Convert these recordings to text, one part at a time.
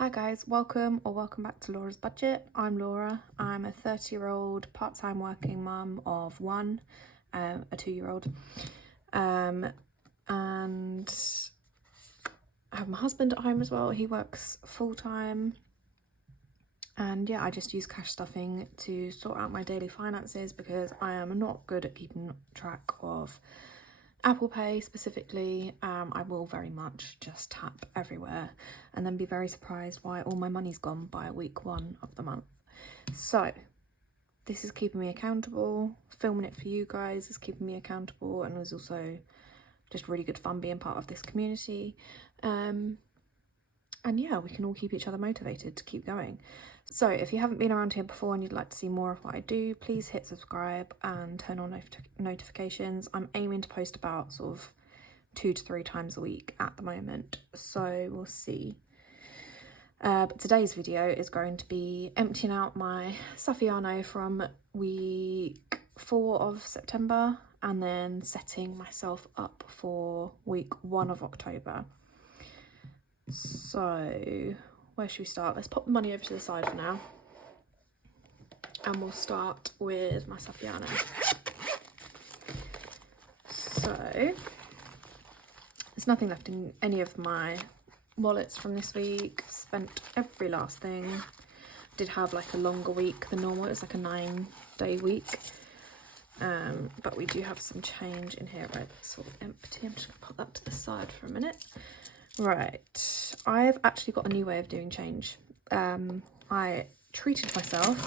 Hi guys, welcome back to Laura's Budget. I'm Laura. I'm a 30-year-old part-time working mum of one, a 2-year-old, and I have my husband at home as well. He works full-time, and yeah, I just use cash stuffing to sort out my daily finances because I am not good at keeping track of Apple Pay specifically. I will very much just tap everywhere and then be very surprised why all my money's gone by week 1 of the month. So this is keeping me accountable. Filming it for you guys is keeping me accountable, and it was also just really good fun being part of this community. And yeah, we can all keep each other motivated to keep going. So if you haven't been around here before and you'd like to see more of what I do, please hit subscribe and turn on notifications. I'm aiming to post about sort of 2 to 3 times a week at the moment, so we'll see. But today's video is going to be emptying out my Saffiano from week 4 of September and then setting myself up for week 1 of October. So where should we start? Let's pop the money over to the side for now, and we'll start with my Saffiano. So there's nothing left in any of my wallets from this week. Spent every last thing. Did have like a longer week than normal. It was like a 9-day week, but we do have some change in here. Right, that's sort of empty. I'm just gonna put that to the side for a minute. Right, I've actually got a new way of doing change. I treated myself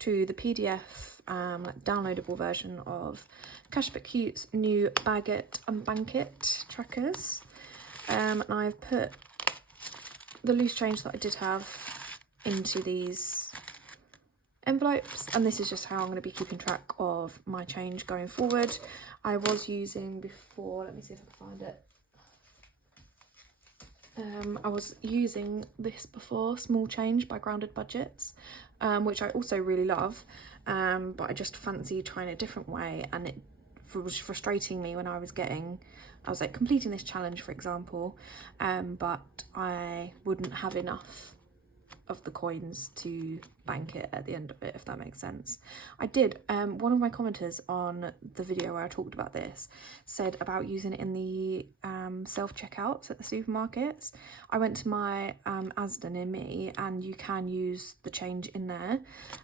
to the PDF like downloadable version of Cash But Cute's new Bag It and Bank It trackers, and I've put the loose change that I did have into these envelopes, and this is just how I'm going to be keeping track of my change going forward. I was using before, let me see if I can find it. I was using this before, Small Change by Grounded Budgets, which I also really love, but I just fancy trying a different way, and it was frustrating me when I was like completing this challenge, for example, but I wouldn't have enough of the coins to bank it at the end of it, if that makes sense. I did, one of my commenters on the video where I talked about this said about using it in the self-checkouts at the supermarkets. I went to my Asda near me, and you can use the change in there,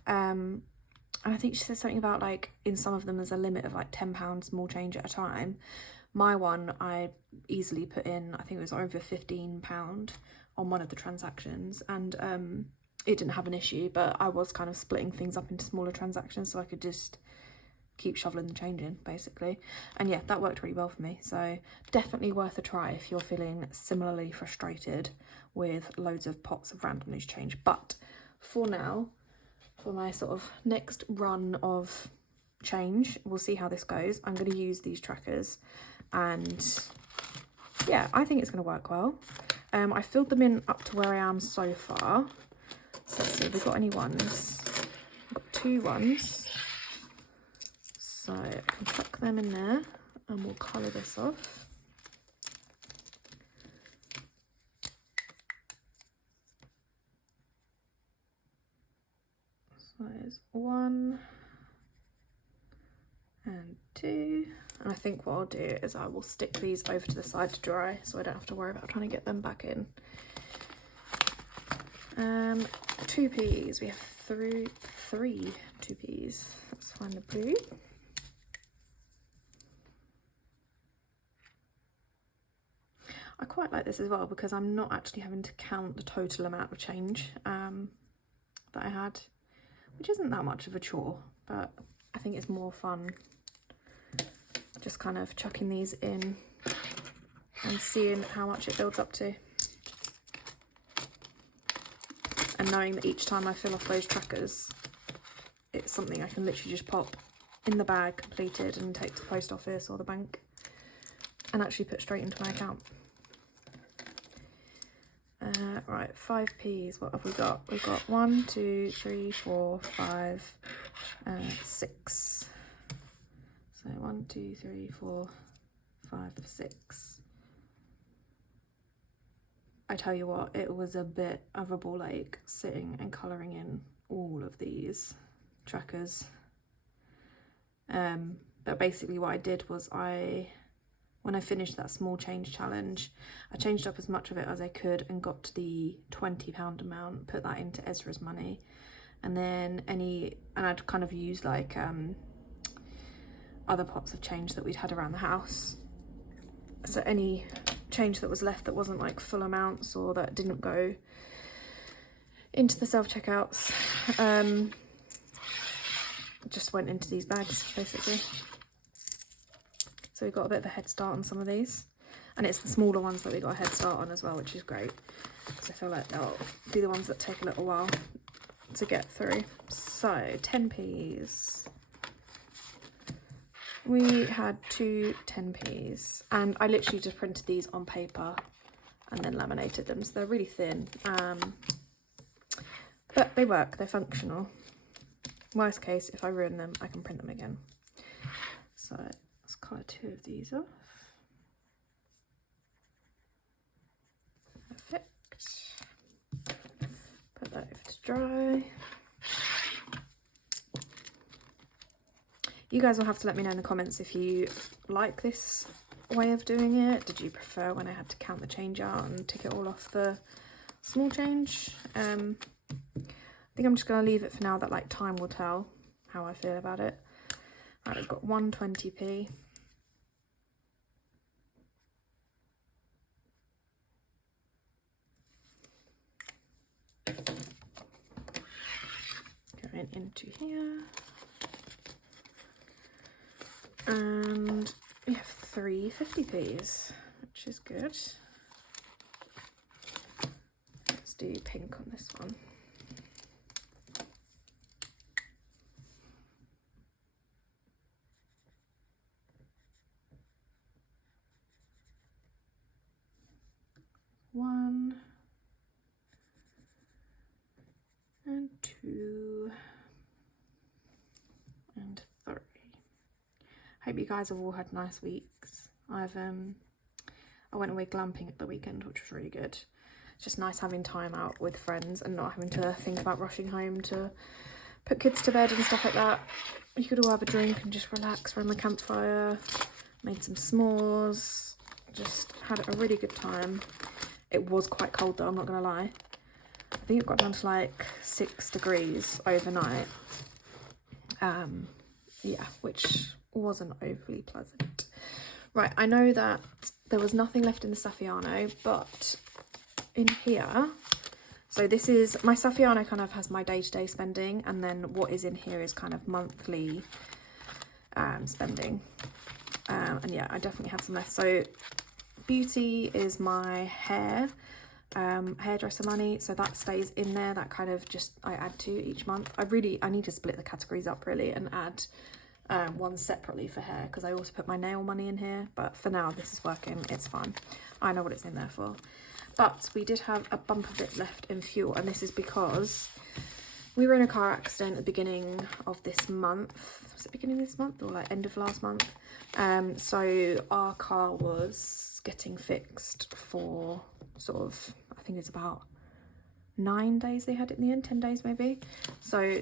and I think she said something about like in some of them there's a limit of like £10 small change at a time. My one, I easily put in, I think it was over £15 on one of the transactions, and it didn't have an issue, but I was kind of splitting things up into smaller transactions so I could just keep shoveling the change in, basically. And yeah, that worked really well for me, so definitely worth a try if you're feeling similarly frustrated with loads of pots of random loose change. But for now, for my sort of next run of change, we'll see how this goes. I'm going to use these trackers, and yeah, I think it's going to work well. I filled them in up to where I am so far. So let's see if we've got any ones. I've got 2 ones. So I can chuck them in there, and we'll colour this off. So there's 1 and 2. And I think what I'll do is I will stick these over to the side to dry, so I don't have to worry about trying to get them back in. 2Ps. We have three 2Ps. Let's find the blue. I quite like this as well because I'm not actually having to count the total amount of change that I had, which isn't that much of a chore, but I think it's more fun just kind of chucking these in and seeing how much it builds up to, and knowing that each time I fill off those trackers, it's something I can literally just pop in the bag completed and take to the post office or the bank and actually put straight into my account. Right, 5Ps, what have we got? We've got 1, 2, 3, 4, 5, 6. So 1, 2, 3, 4, 5, 6. I tell you what, it was a bit of a ball ache sitting and colouring in all of these trackers. But basically what I did was when I finished that small change challenge, I changed up as much of it as I could and got to the £20 amount, put that into Ezra's money, and then I'd kind of used like other pots of change that we'd had around the house. So any change that was left that wasn't like full amounts or that didn't go into the self-checkouts, just went into these bags basically. So we got a bit of a head start on some of these, and it's the smaller ones that we got a head start on as well, which is great, because I feel like they'll be the ones that take a little while to get through. So 10p's. We had 2 10p's, and I literally just printed these on paper and then laminated them, so they're really thin, but they work, they're functional. Worst case, if I ruin them, I can print them again. So let's colour 2 of these off. Perfect. Put that over to dry. You guys will have to let me know in the comments if you like this way of doing it. Did you prefer when I had to count the change out and tick it all off the small change? I think I'm just going to leave it for now, that like time will tell how I feel about it. Right, I've got 120p. Going into here. And we have 3 50p's, which is good. Let's do pink on this one. One and 2 and 3. Hope you guys have all had nice weeks. I went away glamping at the weekend, which was really good. It's just nice having time out with friends and not having to think about rushing home to put kids to bed and stuff like that. You could all have a drink and just relax around the campfire. Made some s'mores. Just had a really good time. It was quite cold though, I'm not gonna lie. I think it got down to like 6 degrees overnight. Yeah, which wasn't overly pleasant. Right, I know that there was nothing left in the Saffiano, but in here, so this is, my Saffiano kind of has my day-to-day spending, and then what is in here is kind of monthly spending. And yeah, I definitely had some left. So beauty is my hair, hairdresser money, so that stays in there. That kind of just I add to each month. I need to split the categories up really and add one separately for hair, because I also put my nail money in here, but for now this is working, it's fine. I know what it's in there for. But we did have a bump of it left in fuel, and this is because we were in a car accident at the beginning of this month. Was it beginning of this month or like end of last month? So our car was getting fixed for sort of, I think it's about 9 days they had it in the end, 10 days maybe. So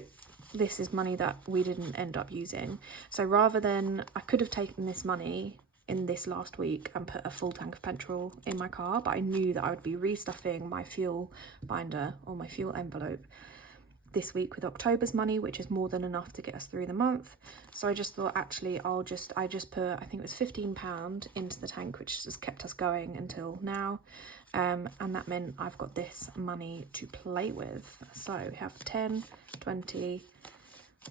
this is money that we didn't end up using. So rather than, I could have taken this money in this last week and put a full tank of petrol in my car, but I knew that I would be restuffing my fuel binder or my fuel envelope this week with October's money, which is more than enough to get us through the month. So I just thought, actually, I just put, I think it was £15 into the tank, which has kept us going until now. And that meant I've got this money to play with. So we have 10, 20,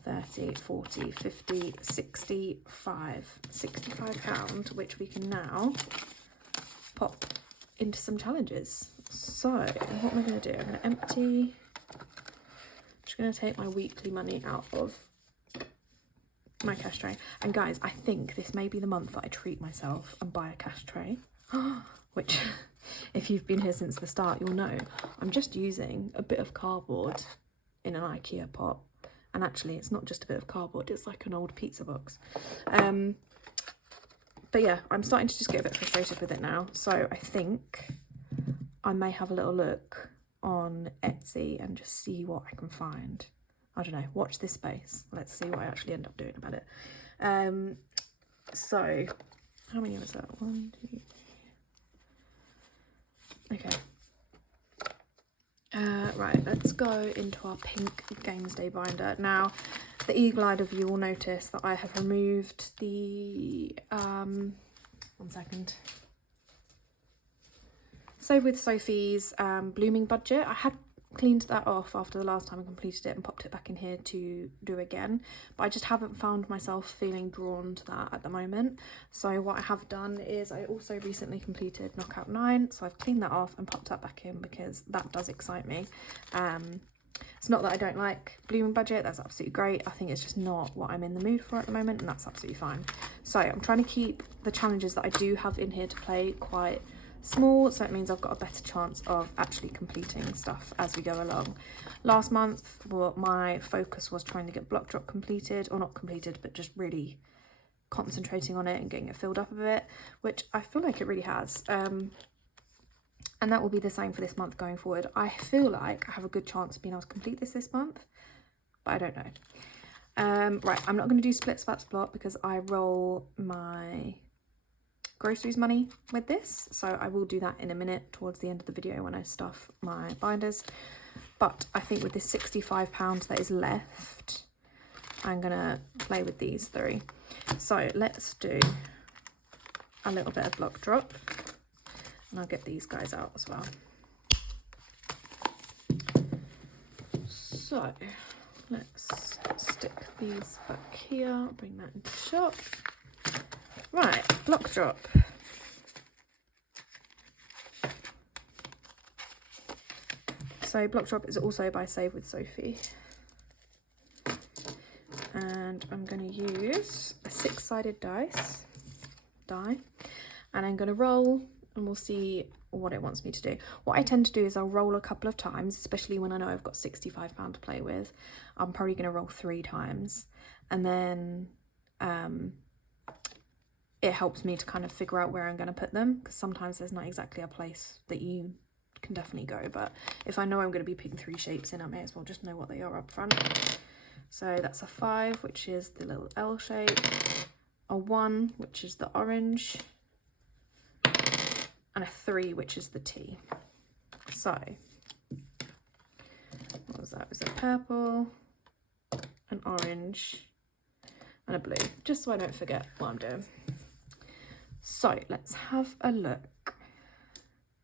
30, 40, 50, 65 £65, which we can now pop into some challenges. So what am I going to do? I'm going to empty, I'm just going to take my weekly money out of my cash tray. And guys, I think this may be the month that I treat myself and buy a cash tray, which if you've been here since the start, you'll know I'm just using a bit of cardboard in an IKEA pot. And actually, it's not just a bit of cardboard, it's like an old pizza box. But yeah, I'm starting to just get a bit frustrated with it now. So I think I may have a little look on Etsy and just see what I can find. I don't know, watch this space. Let's see what I actually end up doing about it. So how many was that? 1, 2. Okay. Right, let's go into our pink Games Day binder. Now, the eagle-eyed of you will notice that I have removed the, 1 second. Save with Sophie's blooming budget. I had cleaned that off after the last time I completed it and popped it back in here to do again, but I just haven't found myself feeling drawn to that at the moment. So what I have done is I also recently completed Knockout 9, so I've cleaned that off and popped that back in because that does excite me. It's not that I don't like blooming budget, that's absolutely great. I think it's just not what I'm in the mood for at the moment, and that's absolutely fine. So I'm trying to keep the challenges that I do have in here to play quite small, so it means I've got a better chance of actually completing stuff as we go along. Last month, well, my focus was trying to get block drop completed, or not completed, but just really concentrating on it and getting it filled up a bit, which I feel like it really has. And that will be the same for this month going forward. I feel like I have a good chance of being able to complete this month, but I don't know. Right, I'm not going to do split spats plot because I roll my groceries money with this, so I will do that in a minute towards the end of the video when I stuff my binders. But I think with this £65 that is left, I'm gonna play with these 3. So let's do a little bit of block drop, and I'll get these guys out as well. So let's stick these back here, bring that into shot. Right, block drop. So block drop is also by Save with Sophie. And I'm going to use a 6-sided die, and I'm going to roll, and we'll see what it wants me to do. What I tend to do is I'll roll a couple of times, especially when I know I've got £65 to play with. I'm probably going to roll 3 times, and then it helps me to kind of figure out where I'm going to put them, because sometimes there's not exactly a place that you can definitely go, but if I know I'm going to be putting 3 shapes in, I may as well just know what they are up front. So that's a 5, which is the little L shape, a 1, which is the orange, and a 3, which is the T. So what was that? It was a purple, an orange, and a blue, just so I don't forget what I'm doing. So let's have a look.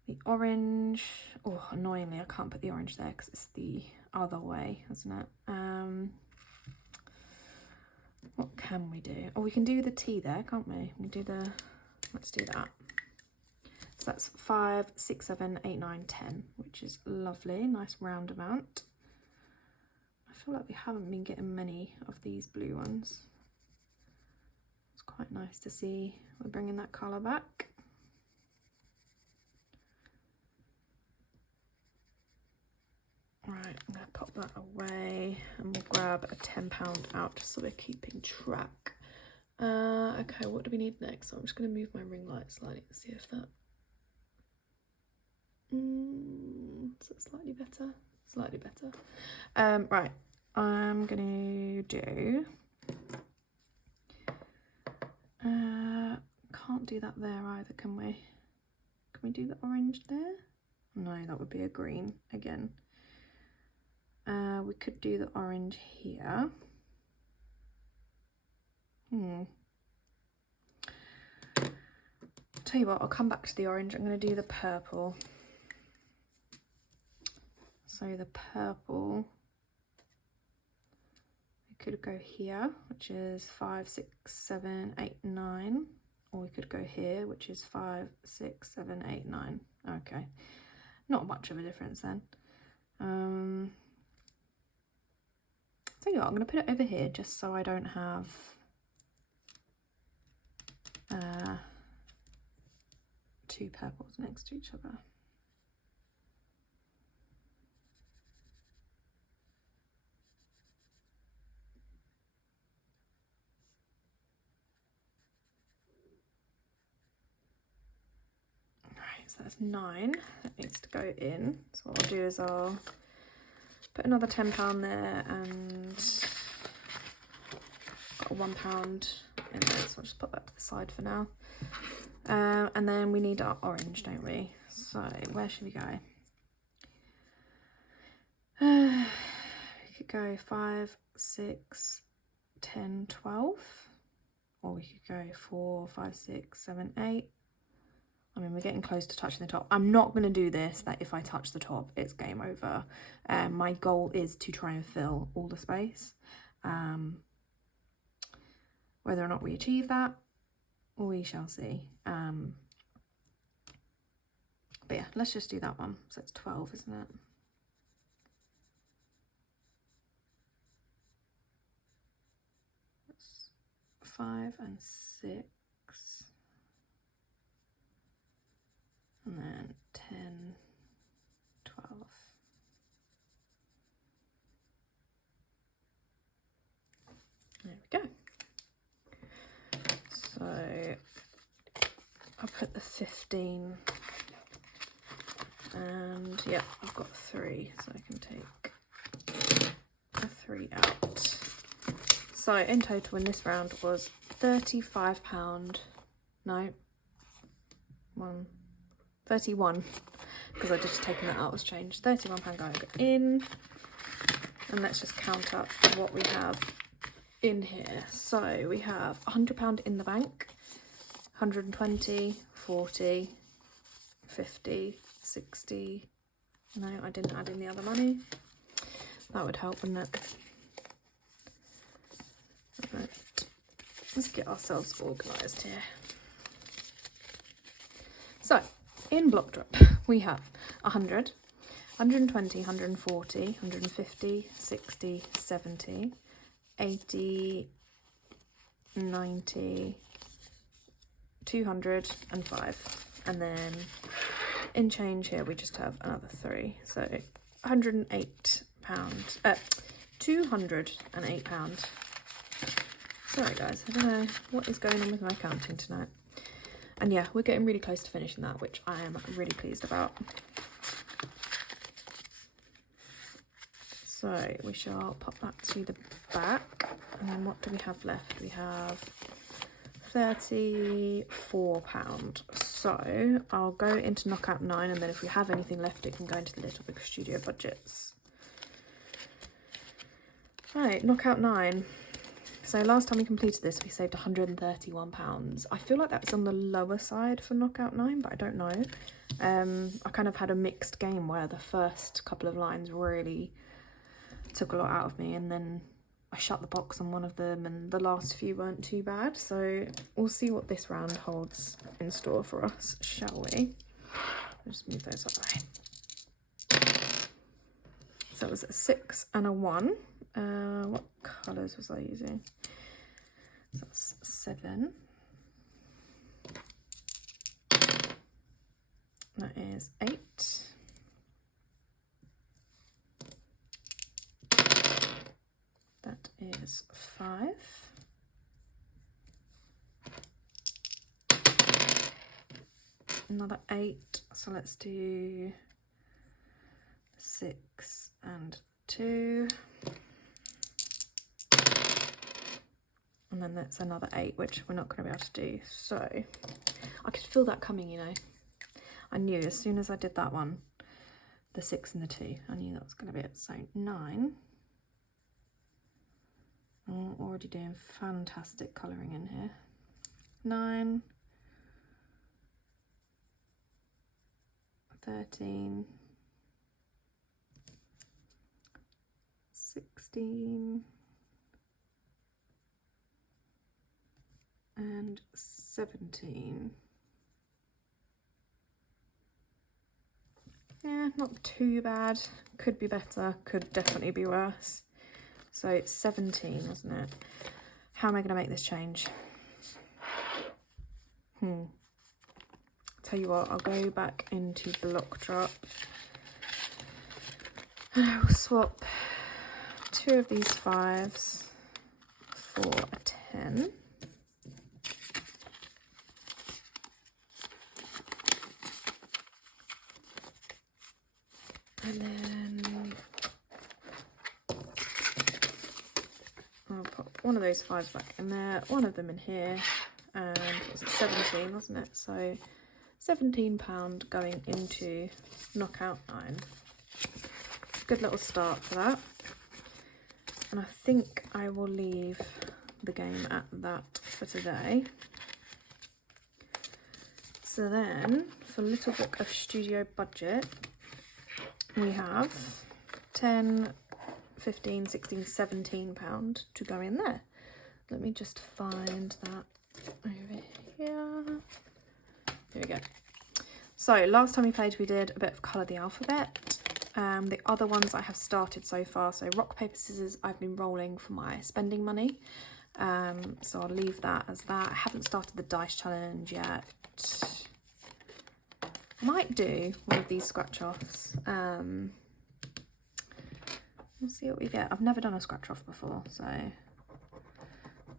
The orange, oh, annoyingly I can't put the orange there because it's the other way, isn't it? What can we do? Oh, we can do the T there, can't we? We do the, let's do that. So that's 5, 6, 7, 8, 9, 10, which is lovely, nice round amount. I feel like we haven't been getting many of these blue ones. It's quite nice to see we're bringing that colour back. Right, I'm going to pop that away, and we'll grab a £10 out just so we're keeping track. Okay, what do we need next? So I'm just going to move my ring light slightly and see if that... is it slightly better? Slightly better. Right, I'm going to do... can't do that there either, can we? Can we do the orange there? No, that would be a green again. We could do the orange here. Tell you what, I'll come back to the orange. I'm going to do the purple. So the purple, we could go here, which is 5, 6, 7, 8, 9. Or we could go here, which is 5, 6, 7, 8, 9. Okay, not much of a difference then. Tell you what, I'm going to put it over here just so I don't have two purples next to each other. Right. so that's 9. That needs to go in. So what I'll do is I'll put another £10 there and got a £1 in there. So I'll just put that to the side for now. And then we need our orange, don't we? So where should we go? We could go 5, 6, 10, 12. Or we could go 4, 5, 6, 7, 8. I mean, we're getting close to touching the top. I'm not going to do this, that if I touch the top, it's game over. My goal is to try and fill all the space. Whether or not we achieve that, we shall see. But yeah, let's just do that one. So it's 12, isn't it? That's 5 and 6. And then 10, 12. There we go. So I'll put the 15. And yeah, I've got 3, so I can take a 3 out. So in total in this round was £35. No, 31, because I've just taken that out as change. £31 going in. And let's just count up what we have in here. So we have £100 in the bank, 120, 40, 50, 60. No, I didn't add in the other money. That would help, wouldn't it? Right. Let's get ourselves organised here. So, in block drop, we have 100, 120, 140, 150, 60, 70, 80, 90, 200 and 5. And then in change here, we just have another 3. So £108, £208. Sorry guys, I don't know what is going on with my counting tonight. And yeah, we're getting really close to finishing that, which I am really pleased about. So we shall pop that to the back. And then what do we have left? We have £34. So I'll go into knockout 9, and then if we have anything left, it can go into the Little Big Studio budgets. Right, knockout 9. So last time we completed this, we saved £131. I feel like that's on the lower side for knockout 9, but I don't know. I kind of had a mixed game where the first couple of lines really took a lot out of me, and then I shut the box on one of them, and the last few weren't too bad. So we'll see what this round holds in store for us, shall we? I'll just move those away. So it was a 6 and a 1. What colours was I using? So that's 7. That is 8. That is 5. Another 8. So let's do 6 and 2. And then that's another 8, which we're not going to be able to do. So I could feel that coming, you know. I knew as soon as I did that one, the 6 and the 2, I knew that was going to be it. So 9. I'm already doing fantastic colouring in here. 9. 13. 16. And 17. Yeah, not too bad. Could be better, could definitely be worse. So it's 17, wasn't it? How am I going to make this change? Tell you what, I'll go back into block drop. And I will swap 2 of these 5s for a 10. And then I'll put one of those 5s back in there, one of them in here, and it was 17, wasn't it? So £17 going into knockout 9. Good little start for that. And I think I will leave the game at that for today. So then, for Little Book of Studio Budget, we have 10, 15, 16, £17 to go in there. Let me just find that over here. Here we go. So last time we played, we did a bit of Colour the Alphabet. The other ones I have started so far, so Rock, Paper, Scissors, I've been rolling for my spending money. So I'll leave that as that. I haven't started the dice challenge yet. I might do one of these scratch offs. We'll see what we get. I've never done a scratch off before, so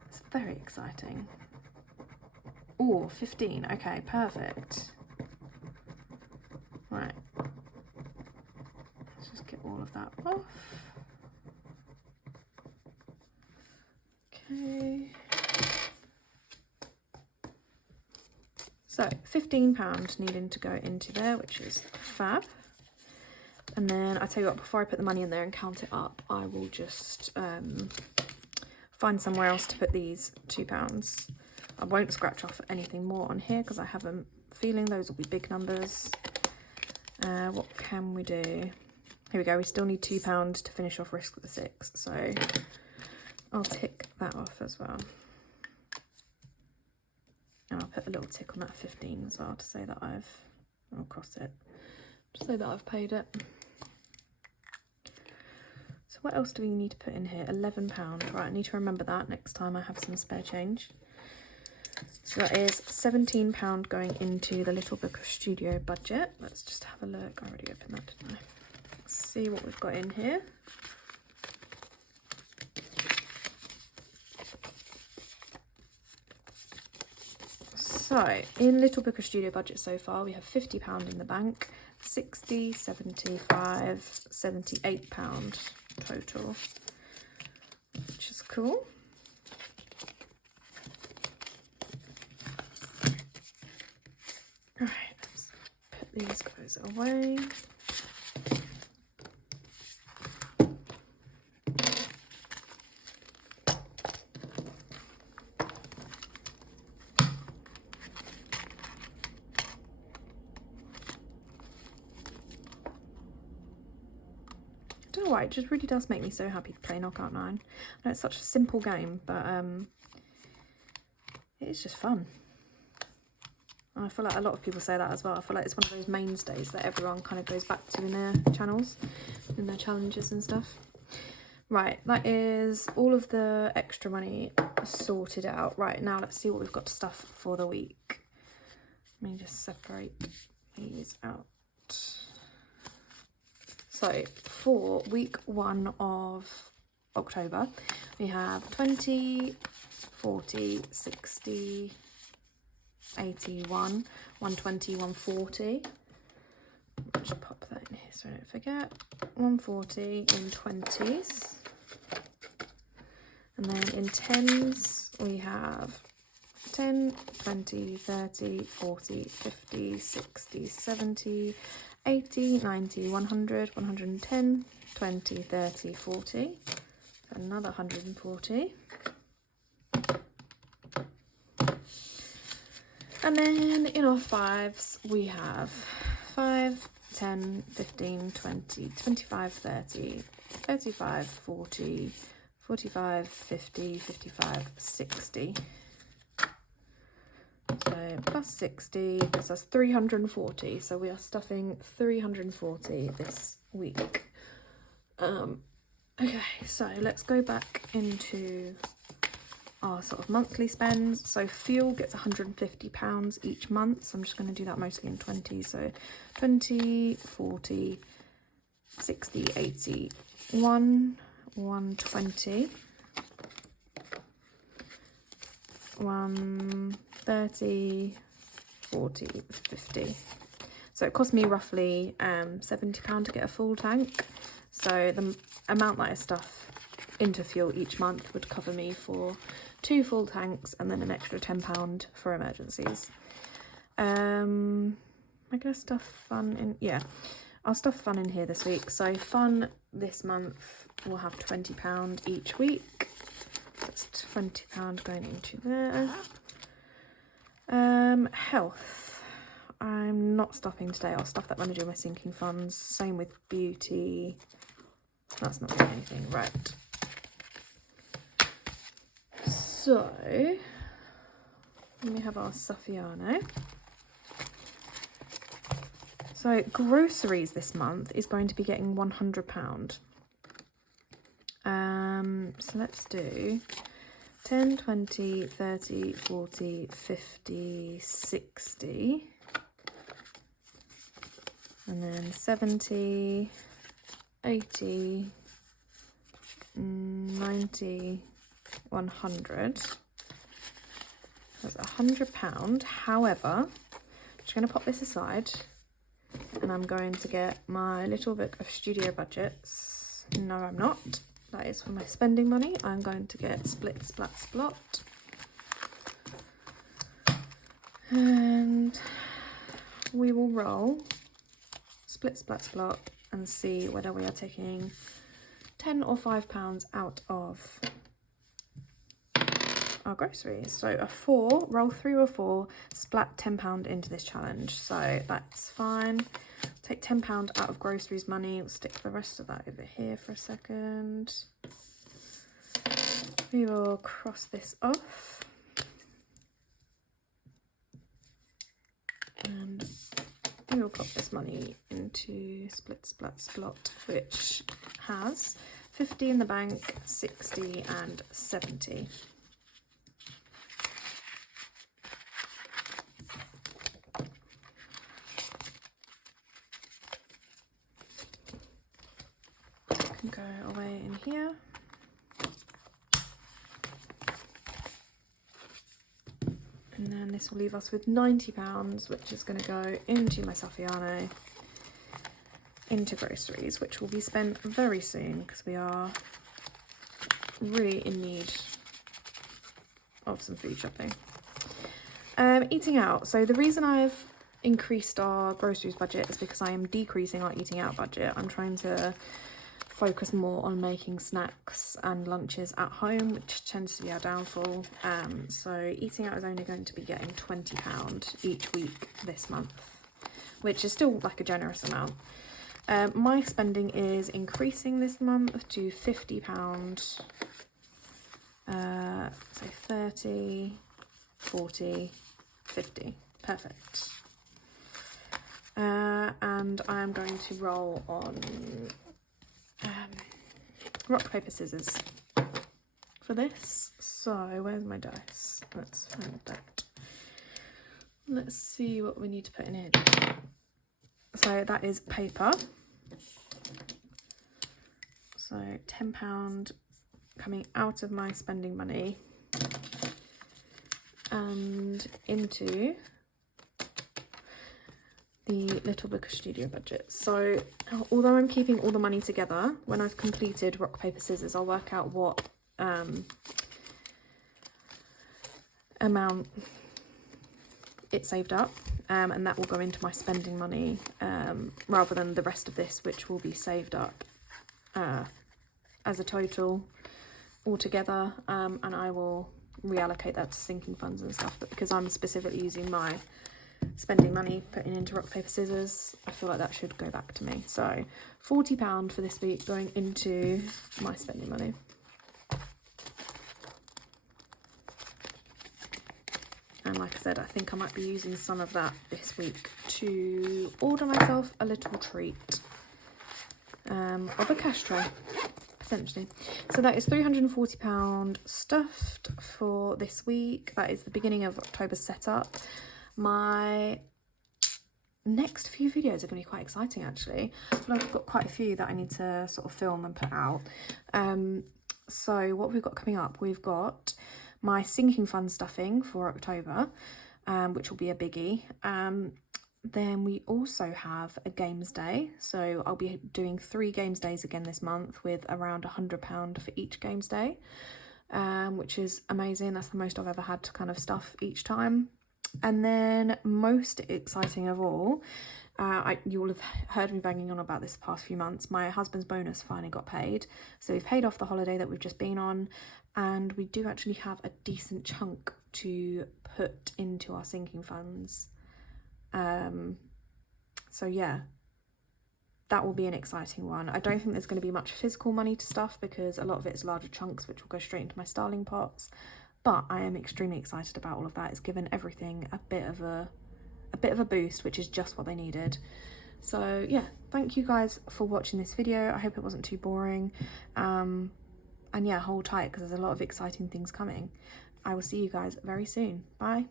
it's very exciting. Oh, 15. Okay, perfect. Right. Let's just get all of that off. Okay. So £15 needing to go into there, which is fab. And then I tell you what, before I put the money in there and count it up, I will just find somewhere else to put these £2. I won't scratch off anything more on here because I have a feeling those will be big numbers. What can we do? Here we go, we still need £2 to finish off Risk the 6, so I'll tick that off as well. And I'll put a little tick on that 15 as well to say that I'll cross it, to say that I've paid it. So what else do we need to put in here? £11. Right, I need to remember that next time I have some spare change. So that is £17 going into the Little Book of Studio Budget. Let's just have a look. I already opened that, didn't I? Let's see what we've got in here. So, in Little Book of Studio Budget so far, we have £50 in the bank, 60, 75, £78 total, which is cool. Right, let's put these guys away. I don't know why, it just really does make me so happy to play Knockout 9. I know it's such a simple game, but it's just fun. And I feel like a lot of people say that as well. I feel like it's one of those mainstays that everyone kind of goes back to in their channels, in their challenges and stuff. Right, that is all of the extra money sorted out. Right, now let's see what we've got to stuff for the week. Let me just separate these out. So for week 1 of October, we have 20, 40, 60, 81, 120, 140. Just pop that in here so I don't forget. 140 in 20s. And then in 10s, we have 10, 20, 30, 40, 50, 60, 70, 80, 90, 100, 110, 20, 30, 40. Another 140. And then in our 5s, we have 5, 10, 15, 20, 25, 30, 35, 40, 45, 50, 55, 60. So plus 60 gives us 340. So we are stuffing 340 this week. Okay, so let's go back into our sort of monthly spends. So fuel gets £150 each month. So I'm just going to do that mostly in 20s. So 20, 40, 60, 80, 120, 130, 40, 50. So it cost me roughly £70 to get a full tank. So the amount that I stuff into fuel each month would cover me for 2 full tanks and then an extra £10 for emergencies. Am I gonna stuff fun in? Yeah, I'll stuff fun in here this week. So fun this month will have £20 each week. That's £20 going into there. Health. I'm not stuffing today. I'll stuff that money in my sinking funds. Same with beauty. That's not doing anything. Right. So, we have our Sophiano. So, groceries this month is going to be getting £100. So let's do 10, 20, 30, 40, 50, 60. And then 70, 80, 90, 100. That's £100. However, I'm just going to pop this aside and I'm going to get my little book of studio budgets. No, I'm not. That is for my spending money. I'm going to get Split, Splat, Splot. And we will roll Split, Splat, Splot and see whether we are taking £10 or £5 out of our groceries. So a 4, roll 3 or 4, splat £10 into this challenge. So that's fine. Take £10 out of groceries money. We'll stick the rest of that over here for a second. We will cross this off. And we will pop this money into Split, Splat, Splot, which has 50 in the bank, 60 and 70. Go away in here. And then this will leave us with £90, which is going to go into my Sophiano, into groceries, which will be spent very soon because we are really in need of some food shopping. Eating out. So the reason I've increased our groceries budget is because I am decreasing our eating out budget. I'm trying to focus more on making snacks and lunches at home, which tends to be our downfall. So eating out is only going to be getting £20 each week this month, which is still like a generous amount. My spending is increasing this month to £50. So 30, 40, 50. Perfect. And I'm going to roll on rock, paper, scissors for this. So where's my dice? Let's find that. Let's see what we need to put in here. So that is paper. So £10 coming out of my spending money and into the little book of studio budget. So although I'm keeping all the money together, when I've completed rock, paper, scissors, I'll work out what amount it saved up, and that will go into my spending money rather than the rest of this, which will be saved up as a total altogether, and I will reallocate that to sinking funds and stuff. But because I'm specifically using my spending money putting into rock, paper, scissors, I feel like that should go back to me. So £40 for this week going into my spending money. And like I said, I think I might be using some of that this week to order myself a little treat of a cash tray, potentially. So that is £340 stuffed for this week. That is the beginning of October's setup. My next few videos are going to be quite exciting, actually. I feel like I've got quite a few that I need to sort of film and put out. So what we've got coming up, we've got my sinking fund stuffing for October, which will be a biggie. then we also have a games day. So I'll be doing 3 games days again this month with around £100 for each games day, which is amazing. That's the most I've ever had to kind of stuff each time. And then most exciting of all, you all have heard me banging on about this the past few months. My husband's bonus finally got paid. So we've paid off the holiday that we've just been on, and we do actually have a decent chunk to put into our sinking funds. So yeah, that will be an exciting one. I don't think there's going to be much physical money to stuff because a lot of it is larger chunks which will go straight into my starling pots, but I am extremely excited about all of that. It's given everything a bit of a boost, which is just what they needed. So yeah, thank you guys for watching this video. I hope it wasn't too boring, and yeah, hold tight because there's a lot of exciting things coming. I will see you guys very soon. Bye.